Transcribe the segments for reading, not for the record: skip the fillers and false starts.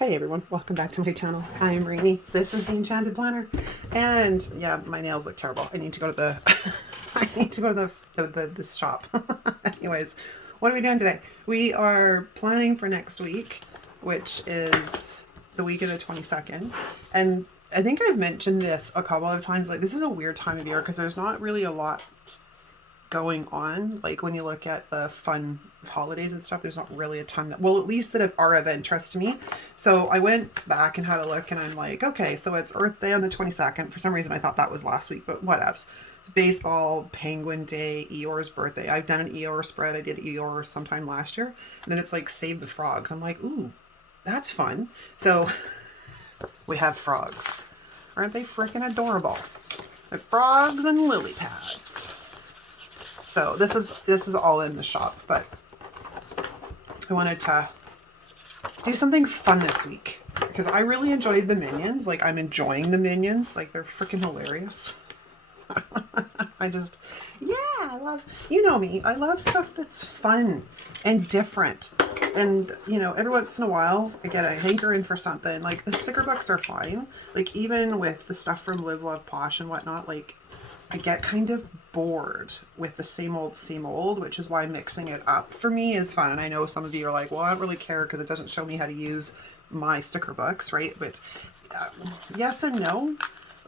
Hey everyone, welcome back to my channel. I am Rainy. This is the Enchanted Planner. And yeah, my nails look terrible. I need to go to the I need to go to the shop. Anyways, what are we doing today? We are planning for next week, which is the week of the 22nd. And I think I've mentioned this a couple of times. Like, this is a weird time of year because there's not really a lot going on. Like, when you look at the fun holidays and stuff, there's not really a ton that, well, at least that are of interest to me. So I went back and had a look, and I'm like, okay, so it's Earth Day on the 22nd. For some reason I thought that was last week, but whatevs. It's baseball, Penguin Day, Eeyore's birthday. I've done an Eeyore spread. I did Eeyore sometime last year. And then it's like Save the Frogs. I'm like, ooh, that's fun. So we have frogs. Aren't they freaking adorable? The frogs and lily pads. So this is all in the shop, but I wanted to do something fun this week because I really enjoyed the Minions. Like, I'm enjoying the Minions. Like, they're freaking hilarious. I love, you know me, I love stuff that's fun and different. And, you know, every once in a while I get a hankering for something. Like, the sticker books are fine. Like, even with the stuff from Live, Love, Posh and whatnot, like, I get kind of bored with the same old, which is why mixing it up for me is fun. And I know some of you are like, well, I don't really care because it doesn't show me how to use my sticker books, right? But yes and no.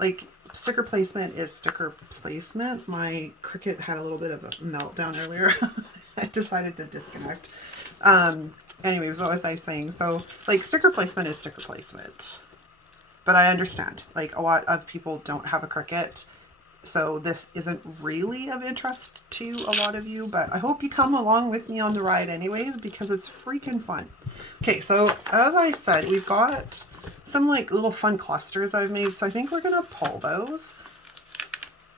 Like, sticker placement is sticker placement. My Cricut had a little bit of a meltdown earlier. I decided to disconnect. Anyways, what was I saying? So, like, sticker placement is sticker placement. But I understand. Like, a lot of people don't have a Cricut. So this isn't really of interest to a lot of you, but I hope you come along with me on the ride anyways, because it's freaking fun. Okay, so as I said, we've got some like little fun clusters I've made, so I think we're gonna pull those.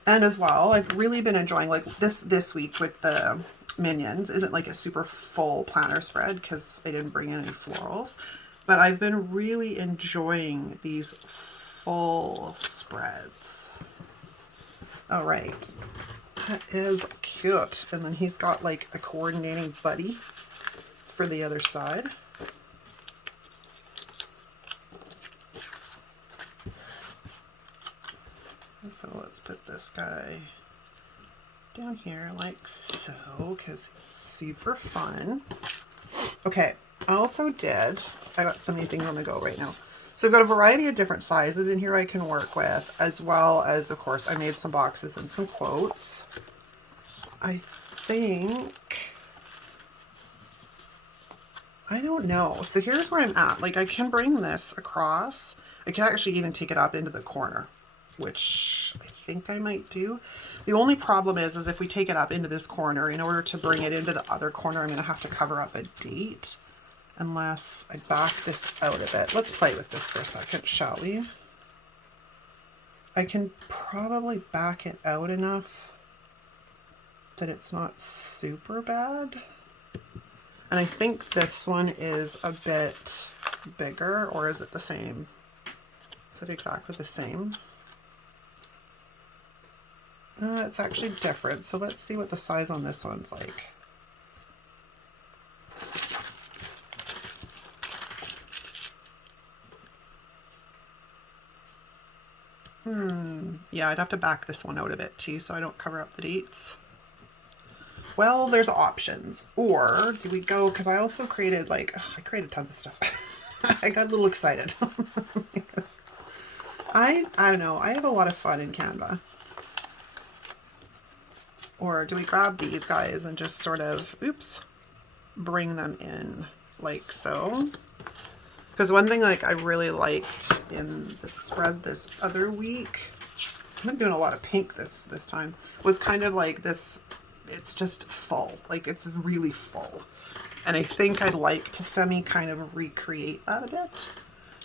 And as well, I've really been enjoying, like, this week with the Minions isn't like a super full planner spread because I didn't bring in any florals, but I've been really enjoying these full spreads. All right, that is cute. And then he's got like a coordinating buddy for the other side. So let's put this guy down here like so, because he's super fun. Okay, I got so many things on the go right now. So I've got a variety of different sizes in here I can work with, as well as, of course, I made some boxes and some quotes. I think, I don't know. So here's where I'm at. Like, I can bring this across. I can actually even take it up into the corner, which I think I might do. The only problem is if we take it up into this corner, in order to bring it into the other corner, I'm going to have to cover up a date. Unless I back this out a bit. Let's play with this for a second, shall we? I can probably back it out enough that it's not super bad. And I think this one is a bit bigger, or is it the same? Is it exactly the same? It's actually different, so let's see what the size on this one's like. Yeah, I'd have to back this one out a bit too, so I don't cover up the dates. Well, there's options. Or do we go, because I also created I created tons of stuff. I got a little excited. Because I don't know, I have a lot of fun in Canva. Or do we grab these guys and just sort of, oops, bring them in like so? Because one thing like I really liked in the spread this other week, I've been doing a lot of pink this time, was kind of like this, it's just full, like it's really full. And I think I'd like to kind of recreate that a bit,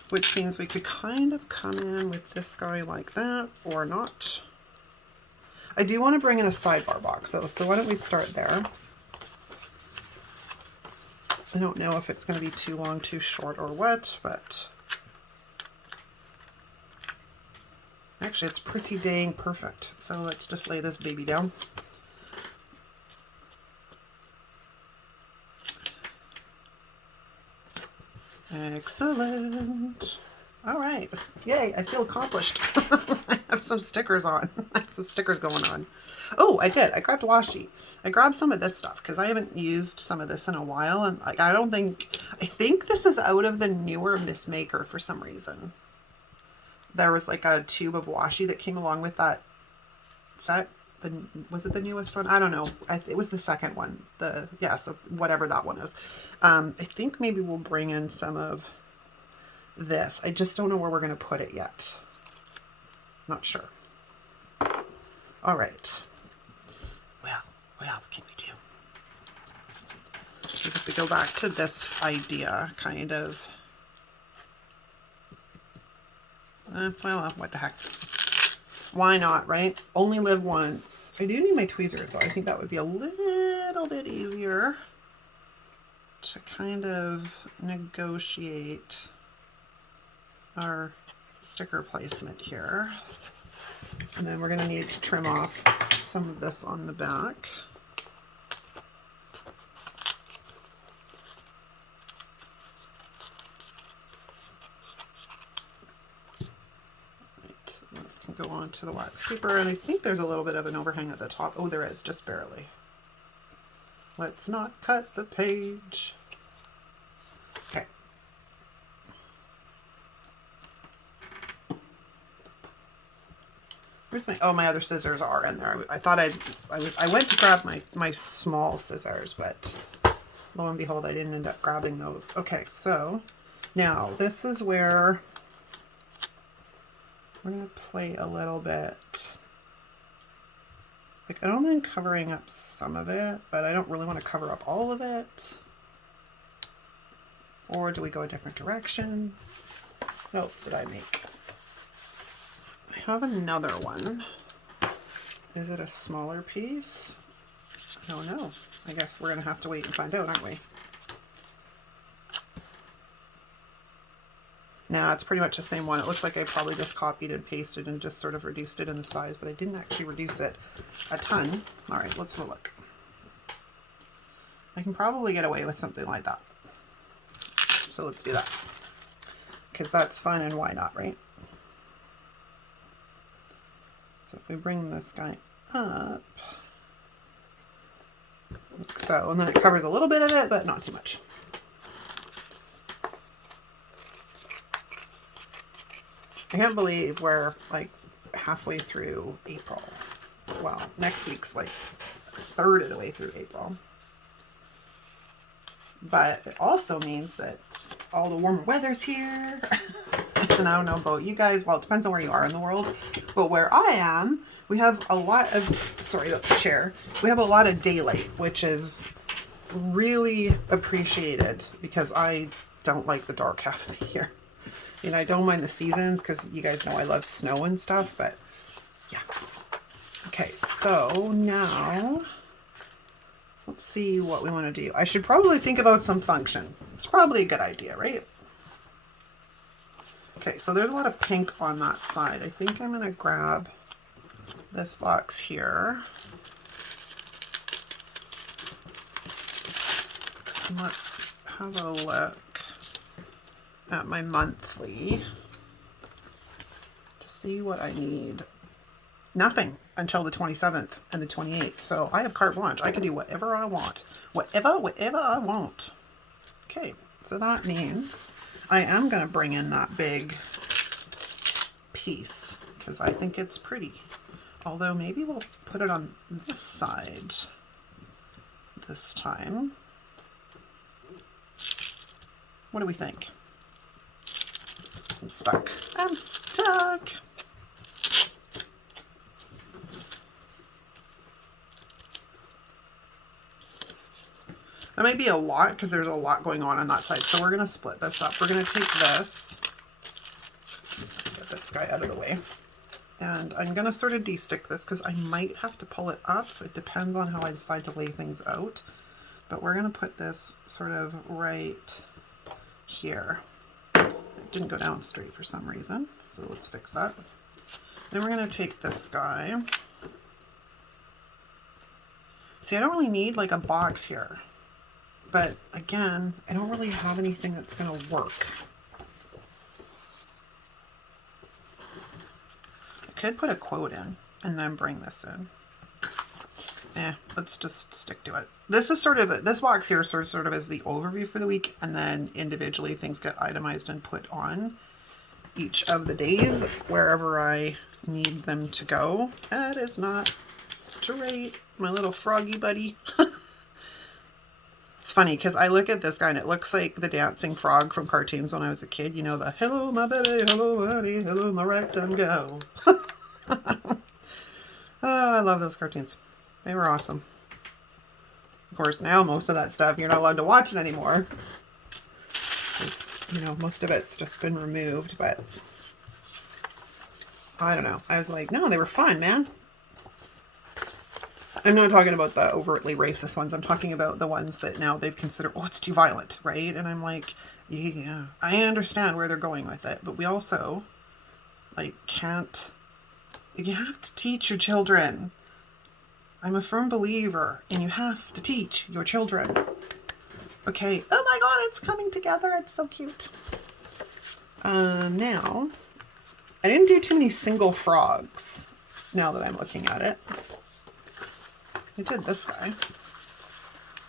which means we could kind of come in with this guy like that, or not. I do want to bring in a sidebar box though, so why don't we start there? I don't know if it's going to be too long, too short, or what, but actually it's pretty dang perfect. So let's just lay this baby down. Excellent. All right. Yay, I feel accomplished. I have some stickers on. I have some stickers going on. Oh, I did. I grabbed washi. I grabbed some of this stuff because I haven't used some of this in a while. And like, I think this is out of the newer Miss Maker for some reason. There was like a tube of washi that came along with that set. Was it the newest one? I don't know. It was the second one. So whatever that one is. I think maybe we'll bring in some of this. I just don't know where we're going to put it yet. Not sure. All right. Well, what else can we do? We have to go back to this idea, kind of. Well, what the heck? Why not, right? Only live once. I do need my tweezers, though. I think that would be a little bit easier to kind of negotiate our sticker placement here. And then we're going to need to trim off some of this on the back. Go on to the wax paper, and I think there's a little bit of an overhang at the top. Oh, there is, just barely. Let's not cut the page. Okay. Where's my other scissors are in there. I thought I went to grab my small scissors, but lo and behold, I didn't end up grabbing those. Okay, so now this is where we're going to play a little bit. Like, I don't mind covering up some of it, but I don't really want to cover up all of it. Or do we go a different direction? What else did I make? I have another one. Is it a smaller piece? I don't know. I guess we're going to have to wait and find out, aren't we? Nah, it's pretty much the same one. It looks like I probably just copied and pasted and just sort of reduced it in the size, but I didn't actually reduce it a ton. All right, let's have a look. I can probably get away with something like that. So let's do that. Because that's fun and why not, right? So if we bring this guy up, like so, and then it covers a little bit of it, but not too much. I can't believe we're like halfway through April. Well, next week's like a third of the way through April. But it also means that all the warmer weather's here. And I don't know about you guys. Well, it depends on where you are in the world. But where I am, we have a lot of, sorry about the chair. We have a lot of daylight, which is really appreciated because I don't like the dark half of the year. You know, I don't mind the seasons because you guys know I love snow and stuff, but yeah. Okay, so now let's see what we want to do. I should probably think about some function. It's probably a good idea, right? Okay, so there's a lot of pink on that side. I think I'm going to grab this box here. And let's have a look at my monthly to see what I need. Nothing until the 27th and the 28th. So I have carte blanche. I can do whatever I want. Whatever I want. Okay, so that means I am going to bring in that big piece because I think it's pretty. Although maybe we'll put it on this side this time. What do we think? I'm stuck. I'm stuck. That might be a lot because there's a lot going on that side. So we're going to split this up. We're going to take this, get this guy out of the way. And I'm going to sort of de-stick this because I might have to pull it up. It depends on how I decide to lay things out. But we're going to put this sort of right here. It didn't go down straight for some reason. So let's fix that. Then we're going to take this guy. See, I don't really need like a box here. But again, I don't really have anything that's going to work. I could put a quote in and then bring this in. Let's just stick to it. This is sort of, this box here sort of is the overview for the week, and then individually things get itemized and put on each of the days wherever I need them to go. That is not straight, my little froggy buddy. It's funny because I look at this guy and it looks like the dancing frog from cartoons when I was a kid. You know, the hello my baby, hello honey, hello my rectum go. Oh, I love those cartoons. They were awesome. Of course, now most of that stuff you're not allowed to watch it anymore. Because, you know, most of it's just been removed, but I don't know. I was like, no, they were fun, man. I'm not talking about the overtly racist ones. I'm talking about the ones that now they've considered, oh, it's too violent, right? And I'm like, yeah, I understand where they're going with it, but we also, like, can't, you have to teach your children. I'm a firm believer, and you have to teach your children. Okay. Oh my God, it's coming together. It's so cute. Now, I didn't do too many single frogs now that I'm looking at it. I did this guy.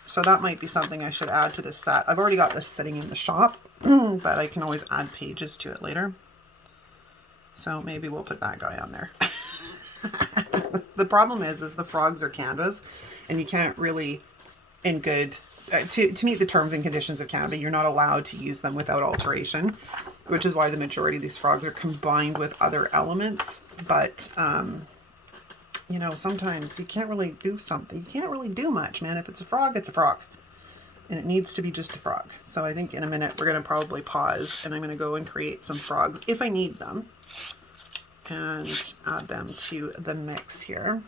So that might be something I should add to this set. I've already got this sitting in the shop, but I can always add pages to it later. So maybe we'll put that guy on there. The problem is the frogs are canvas, and you can't really, in good, to meet the terms and conditions of Canva, you're not allowed to use them without alteration, which is why the majority of these frogs are combined with other elements. But, you know, sometimes you can't really do something. You can't really do much, man. If it's a frog, it's a frog. And it needs to be just a frog. So I think in a minute we're going to probably pause, and I'm going to go and create some frogs if I need them, and add them to the mix here.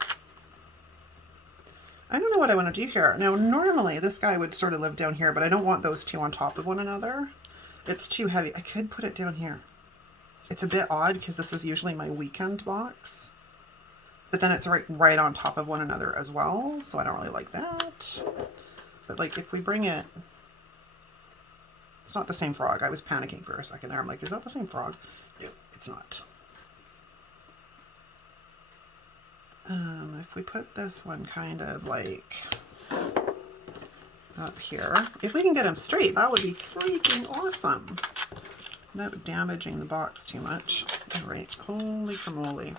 I don't know what I want to do here. Now, normally this guy would sort of live down here, but I don't want those two on top of one another. It's too heavy. I could put it down here. It's a bit odd because this is usually my weekend box, but then it's right on top of one another as well. So I don't really like that. But like if we bring it, it's not the same frog. I was panicking for a second there. I'm like, is that the same frog? No, it's not. If we put this one kind of like up here, if we can get him straight, that would be freaking awesome. Without damaging the box too much. All right, holy camoly.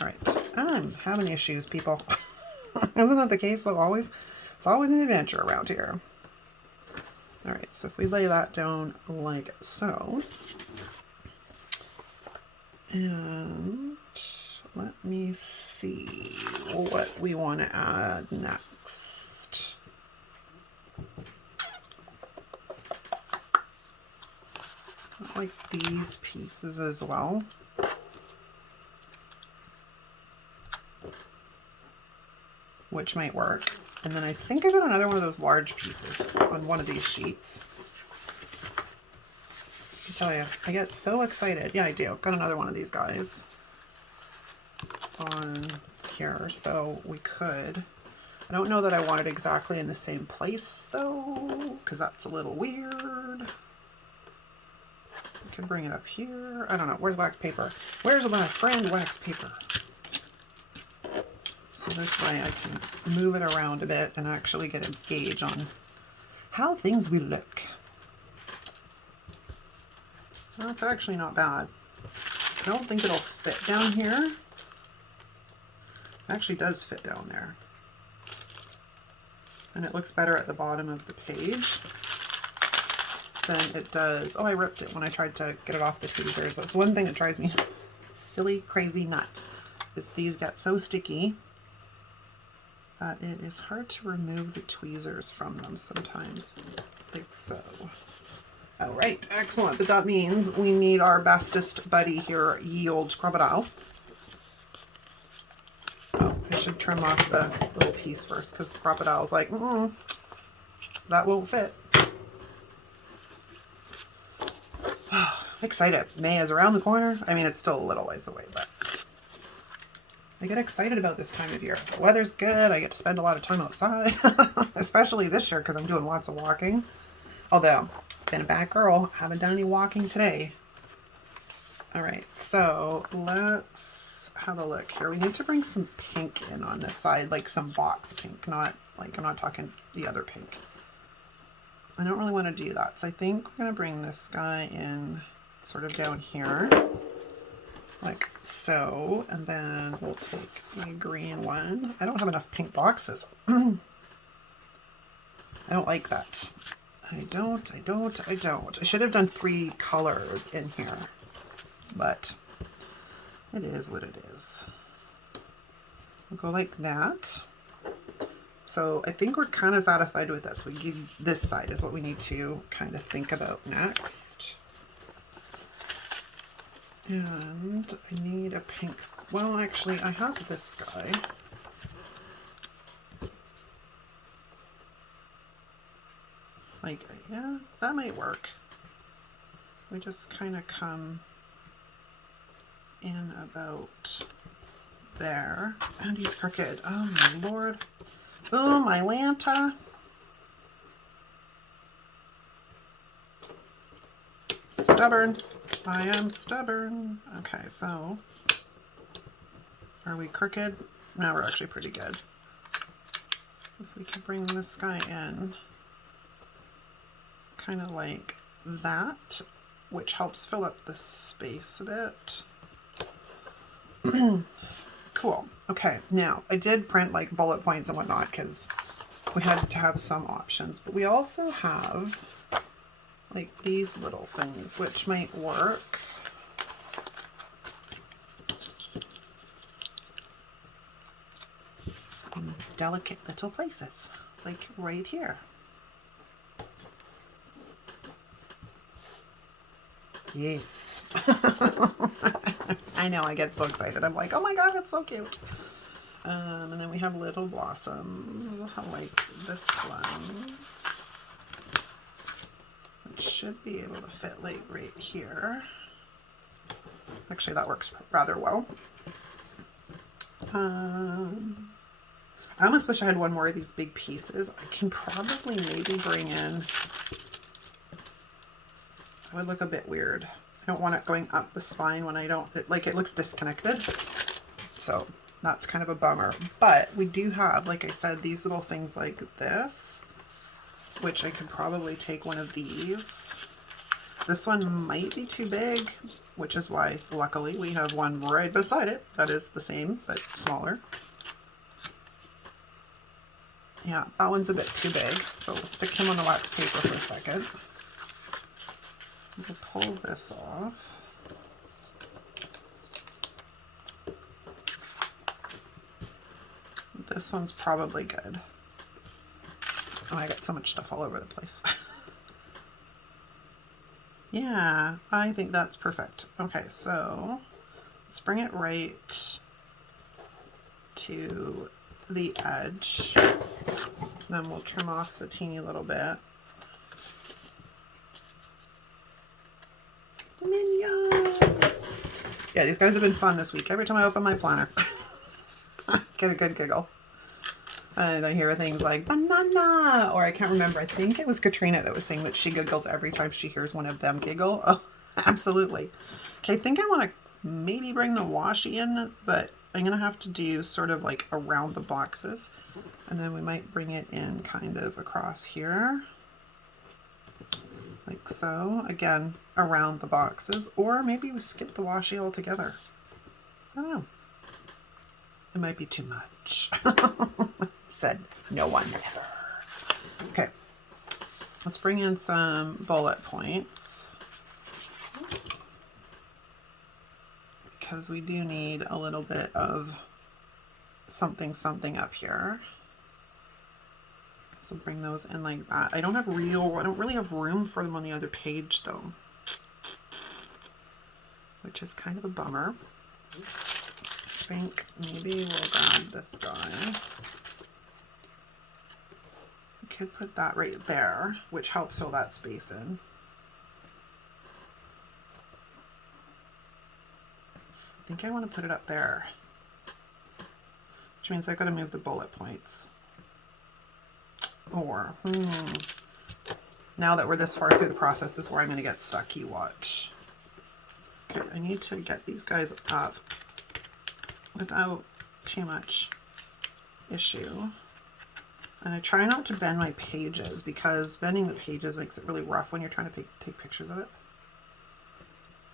All right, I'm having issues, people. Isn't that the case though, always? It's always an adventure around here. All right, so if we lay that down like so. And let me see what we want to add next. I like these pieces as well. Which might work. And then I think I got another one of those large pieces on one of these sheets. I tell you, I get so excited. Yeah, I do. Got another one of these guys on here, so we could. I don't know that I want it exactly in the same place though, because that's a little weird. I could bring it up here. I don't know. Where's wax paper? Where's my friend wax paper? So this way I can move it around a bit and actually get a gauge on how things will look. That's actually not bad. I don't think it'll fit down here. It actually does fit down there. And it looks better at the bottom of the page than it does. Oh, I ripped it when I tried to get it off the tweezers. That's one thing that drives me silly, crazy nuts, is these get so sticky that it is hard to remove the tweezers from them sometimes, like so. All right, excellent. But that means we need our bestest buddy here, ye old crocodile. Oh, I should trim off the little piece first because crocodile's like, that won't fit. Excited. May is around the corner. I mean, it's still a little ways away, but I get excited about this time of year. The weather's good. I get to spend a lot of time outside, especially this year because I'm doing lots of walking. Although, been a bad girl. Haven't done any walking today. All right, so let's have a look here. We need to bring some pink in on this side, like some box pink, not like, I'm not talking the other pink. I don't really want to do that. So I think we're going to bring this guy in sort of down here, like so. And then we'll take the green one. I don't have enough pink boxes. I don't like that. I don't. I should have done 3 colors in here, but it is what it is. We'll go like that. So I think we're kind of satisfied with this. This side is what we need to kind of think about next. And I need a pink. Well, actually, I have this guy. Like, yeah, that might work. We just kind of come in about there. And he's crooked. Oh my lord. Oh my Lanta. Stubborn. I am stubborn. Okay, so are we crooked? No, we're actually pretty good. So we can bring this guy in kind of like that, which helps fill up the space a bit. Cool. Okay, now I did print like bullet points and whatnot because we had to have some options, but we also have like these little things which might work. In delicate little places, like right here. Yes. I know, I get so excited. I'm like, oh my god, it's so cute. And then we have little blossoms like this one. It should be able to fit like right here. Actually, that works rather well. I almost wish I had one more of these big pieces. I can probably maybe bring in, it would look a bit weird. I don't want it going up the spine when I don't, it looks disconnected. So that's kind of a bummer. But we do have, like I said, these little things like this, which I can probably take one of these. This one might be too big, which is why, luckily, we have one right beside it that is the same, but smaller. Yeah, that one's a bit too big, so we'll stick him on the wax paper for a second. We'll pull this off. This one's probably good. Oh, I got so much stuff all over the place. Yeah, I think that's perfect. Okay, so let's bring it right to the edge. Then we'll trim off the teeny little bit. Minions! Yeah, these guys have been fun this week. Every time I open my planner, get a good giggle. And I hear things like banana, or I can't remember. I think it was Katrina that was saying that she giggles every time she hears one of them giggle. Oh, absolutely. Okay, I think I want to maybe bring the washi in, but I'm going to have to do sort of like around the boxes. And then we might bring it in kind of across here. Like so. Again, around the boxes. Or maybe we skip the washi altogether. I don't know. It might be too much. Said no one ever. Okay. Let's bring in some bullet points. Because we do need a little bit of something up here. So bring those in like that. I don't really have room for them on the other page though, which is kind of a bummer. I think maybe we'll grab this guy. We could put that right there, which helps fill that space in. I think I want to put it up there. which means I've got to move the bullet points. Or, now that we're this far through the process is where I'm going to get stuck, you watch. Okay, I need to get these guys up without too much issue. And I try not to bend my pages because bending the pages makes it really rough when you're trying to take pictures of it.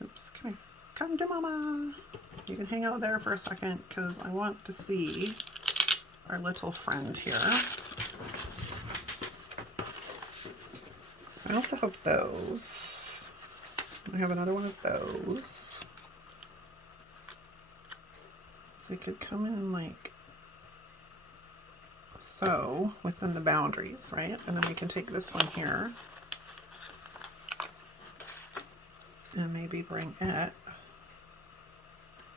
Oops, come here. Come to mama. You can hang out there for a second because I want to see our little friend here. I also have those. I have another one of those. So we could come in like so within the boundaries, right? And then we can take this one here and maybe bring it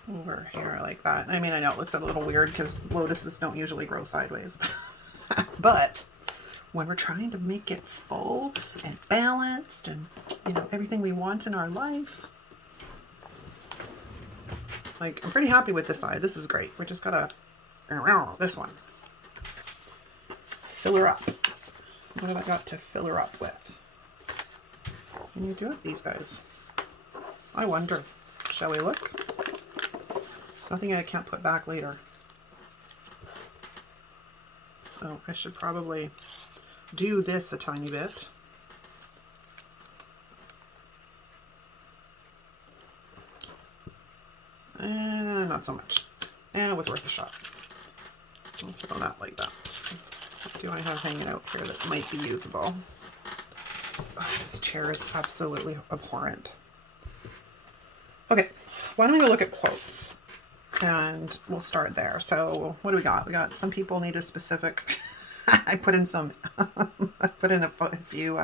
over here like that. I mean, I know it looks a little weird because lotuses don't usually grow sideways, but when we're trying to make it full and balanced and, you know, everything we want in our life, like, I'm pretty happy with this side. This is great. We just gotta, this one. Fill her up. What have I got to fill her up with? Can you do it, these guys? I wonder. Shall we look? It's nothing I can't put back later. Oh, I should probably do this a tiny bit. Not so much. It was worth a shot. I'll throw that like that. What do I have hanging out here that might be usable? Oh, this chair is absolutely abhorrent. Okay, why don't we go look at quotes? And we'll start there. So what do we got? We got some people need a specific... I put in some... I put in a few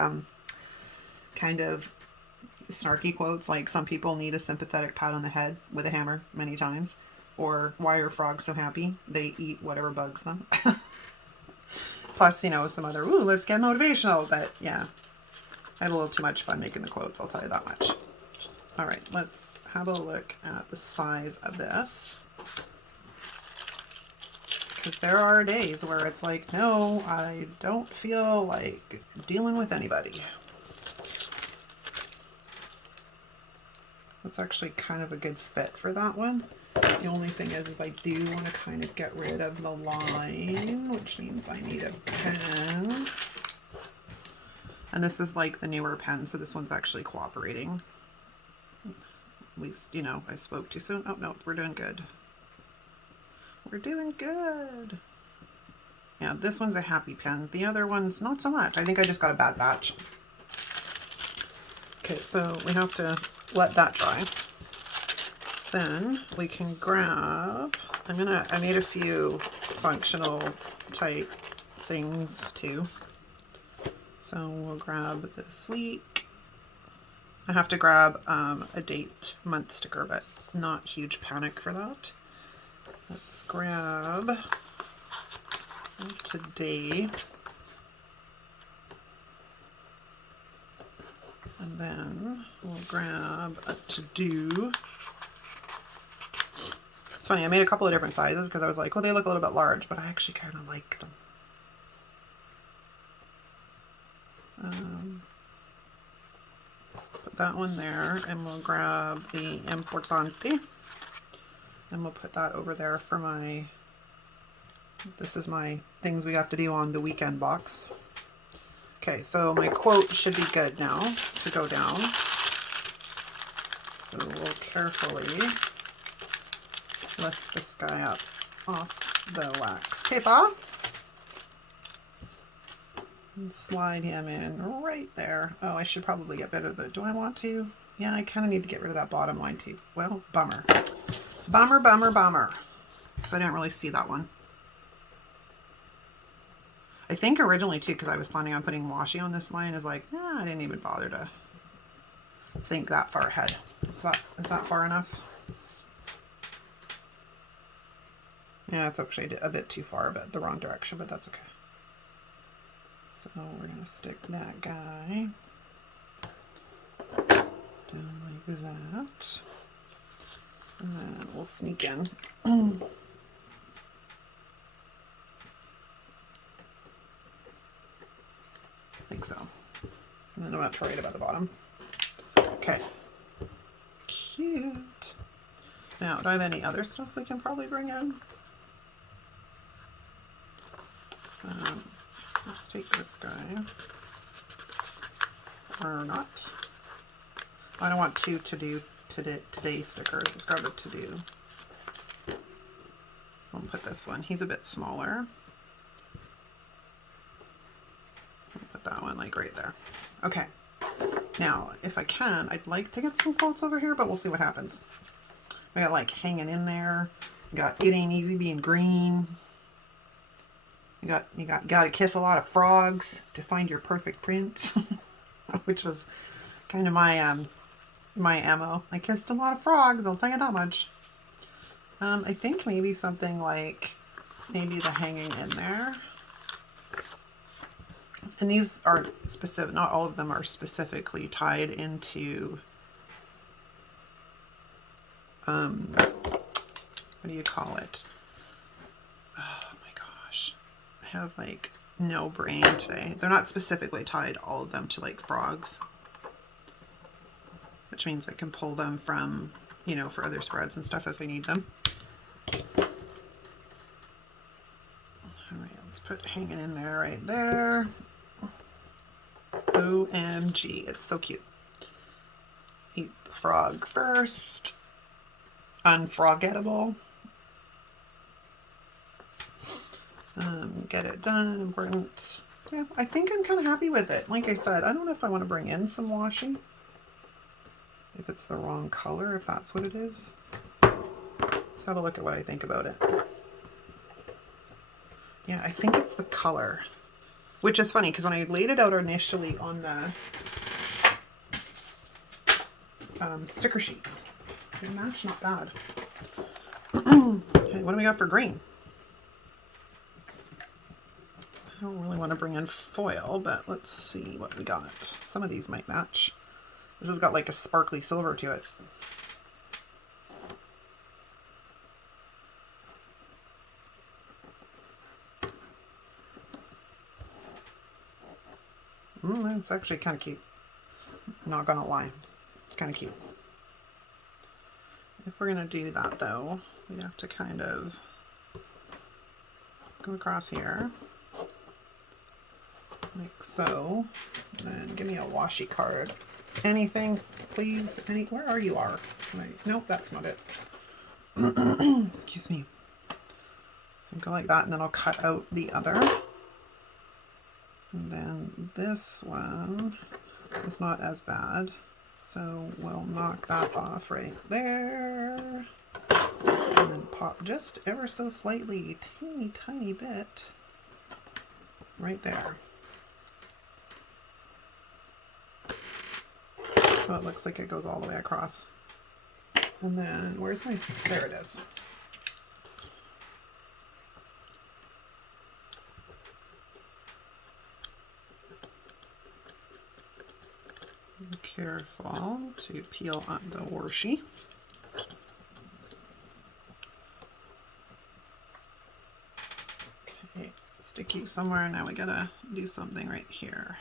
kind of snarky quotes, like some people need a sympathetic pat on the head with a hammer many times. Or why are frogs so happy? They eat whatever bugs them. Plus, you know, some other, ooh, let's get motivational. But yeah, I had a little too much fun making the quotes, I'll tell you that much. All right, let's have a look at the size of this. Because there are days where it's like, no, I don't feel like dealing with anybody. That's actually kind of a good fit for that one. The only thing is I do want to kind of get rid of the line, which means I need a pen. And this is like the newer pen, so this one's actually cooperating. At least, you know, I spoke too soon. Oh, no, we're doing good. We're doing good. Yeah, this one's a happy pen. The other one's not so much. I think I just got a bad batch. Okay, so we have to let that dry. Then we can grab, I made a few functional type things too. So we'll grab this week. I have to grab a date month sticker, but not huge panic for that. Let's grab today. And then we'll grab a to-do. It's funny, I made a couple of different sizes because I was like, well, they look a little bit large, but I actually kind of like them. Put that one there, and we'll grab the Importante. And we'll put that over there for my, this is my things we have to do on the weekend box. Okay, so my quote should be good now to go down. So we'll carefully lift this guy up off the wax paper and slide him in right there. Oh, I should probably get rid of the, do I want to? Yeah, I kind of need to get rid of that bottom line too. Well, bummer. Bummer, bummer, bummer. Because I didn't really see that one. I think originally too, because I was planning on putting washi on this line, is like, I didn't even bother to think that far ahead. Is that far enough? Yeah, it's actually a bit too far, but the wrong direction, but that's okay. So we're going to stick that guy down like that. And then we'll sneak in think so. And then I'm not worried about the bottom. Okay. Cute. Now, do I have any other stuff we can probably bring in? Let's take this guy. Or not. I don't want two to do today stickers. Let's grab a to do. I'll put this one. He's a bit smaller. I'll put that one like right there. Okay. Now, if I can, I'd like to get some quotes over here, but we'll see what happens. I got like hanging in there. You got It Ain't Easy Being Green. You gotta kiss a lot of frogs to find your perfect print, which was kind of my my MO. I kissed a lot of frogs, I'll tell you that much. I think maybe something like maybe the hanging in there. And these are specific, not all of them are specifically tied into, what do you call it? Oh my gosh. I have like no brain today. They're not specifically tied, all of them, to like frogs. Which means I can pull them from, you know, for other spreads and stuff if I need them. Alright, let's put hanging in there right there. OMG, it's so cute. Eat the frog first. Unforgettable. Get it done, important. Yeah, I think I'm kind of happy with it. Like I said, I don't know if I want to bring in some washi. If it's the wrong color, if that's what it is. Let's have a look at what I think about it. Yeah, I think it's the color. Which is funny, because when I laid it out initially on the sticker sheets, they match not bad. Okay, what do we got for green? I don't really want to bring in foil, but let's see what we got. Some of these might match. This has got like a sparkly silver to it. It's actually kind of cute. I'm not gonna lie. It's kind of cute. If we're gonna do that though, we have to kind of go across here. Like so. And then give me a washi card. Anything, please. Where are you? Like, nope, that's not it. Excuse me. So go like that, and then I'll cut out the other. And then this one is not as bad, so we'll knock that off right there. And then pop just ever so slightly, tiny bit right there. So it looks like it goes all the way across. And then, where's my, there it is. Be careful to peel up the washi. Okay, stick you somewhere. Now we gotta do something right here.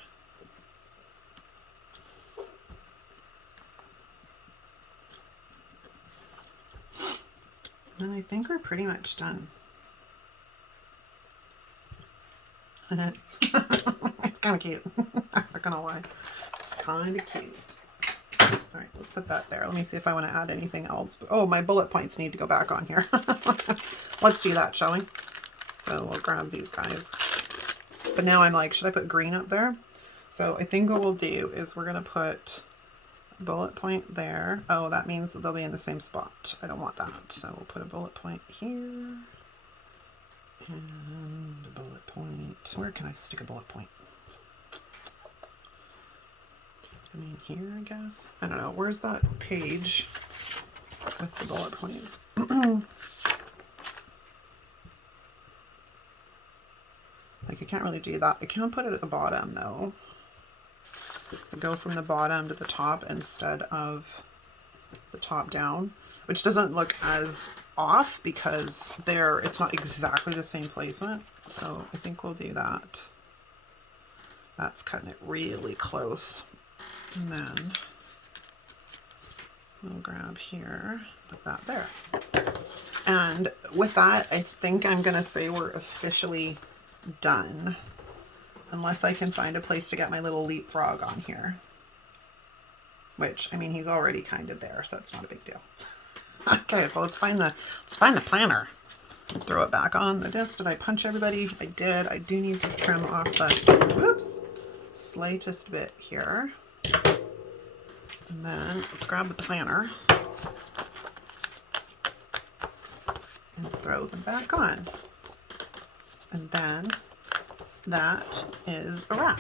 And I think we're pretty much done. It's kind of cute. I'm not gonna lie. It's kind of cute. All right, let's put that there. Let me see if I want to add anything else. Oh, my bullet points need to go back on here. Let's do that, shall we? So we'll grab these guys. But now I'm like, should I put green up there? So I think what we'll do is we're gonna put a bullet point there. Oh, that means that they'll be in the same spot. I don't want that. So we'll put a bullet point here. And a bullet point. Where can I stick a bullet point? I mean, here, I guess. I don't know. Where's that page with the bullet points? Like, I can't really do that. I can put it at the bottom, though. I go from the bottom to the top instead of the top down, which doesn't look as off because it's not exactly the same placement. So I think we'll do that. That's cutting it really close. And then we'll grab here, put that there. And with that, I think I'm going to say we're officially done. Unless I can find a place to get my little leapfrog on here. Which, I mean, he's already kind of there, so it's not a big deal. Okay, so let's find the planner. Throw it back on the disc. Did I punch everybody? I did. I do need to trim off the, whoops, slightest bit here. And then let's grab the planner and throw them back on. And then that is a wrap.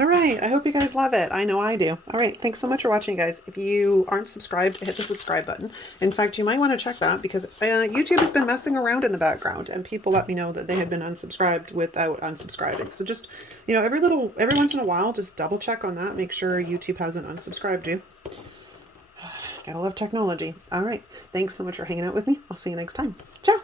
All right, I hope you guys love it. I know I do. All right, thanks so much for watching, guys. If you aren't subscribed, hit the subscribe button. In fact, you might want to check that because YouTube has been messing around in the background and people let me know that they had been unsubscribed without unsubscribing. So just, you know, every once in a while, just double check on that. Make sure YouTube hasn't unsubscribed you. Gotta love technology. All right, thanks so much for hanging out with me. I'll see you next time. Ciao.